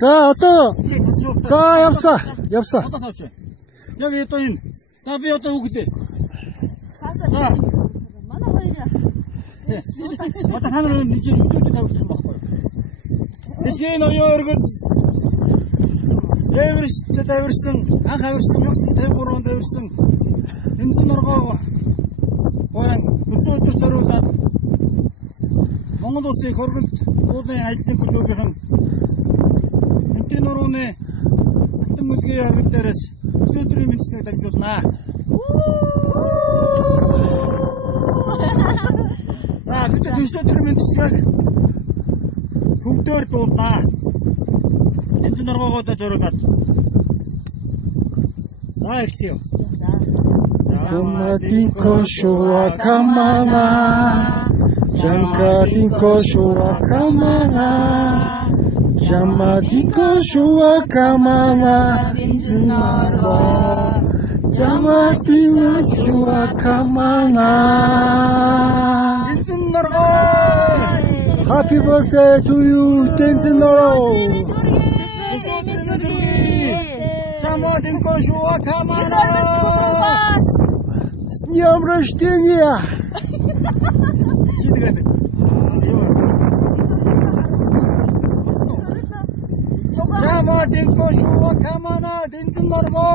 자, 자, 엽사. 어디다 샀지? 여기 또 인. 답이 어떤 그때? 자. 네. 어떤 하늘은 이제 이쪽에 가고 있는 거 같고요. 대신에 너요, 여러분. Everything, everything. Тэмцэн нургоо гоён өсөөдөр зориулаад Монгол улсын хөргөлд уулын ажлын төлөвийн Тэмцэн нурууны хатан үлгийн явдал дээрээс өсөөдрийн мэдсийг дамжуулнаа. За бид өсөөдрийн мэдсийг бүгдээр дуулнаа. Тэмцэн нургоогоо зориулаад. За эхлэе. Jamadinko shua kamana, Jankadinko shua kamana, Jamadinko shua kamana, Jamadinko shua kamana. Happy birthday to you, Tenzin-Noro. Jamadinko shua kamana. С днем рождения! Jamadinko shua kamana, Tenzin-Noro.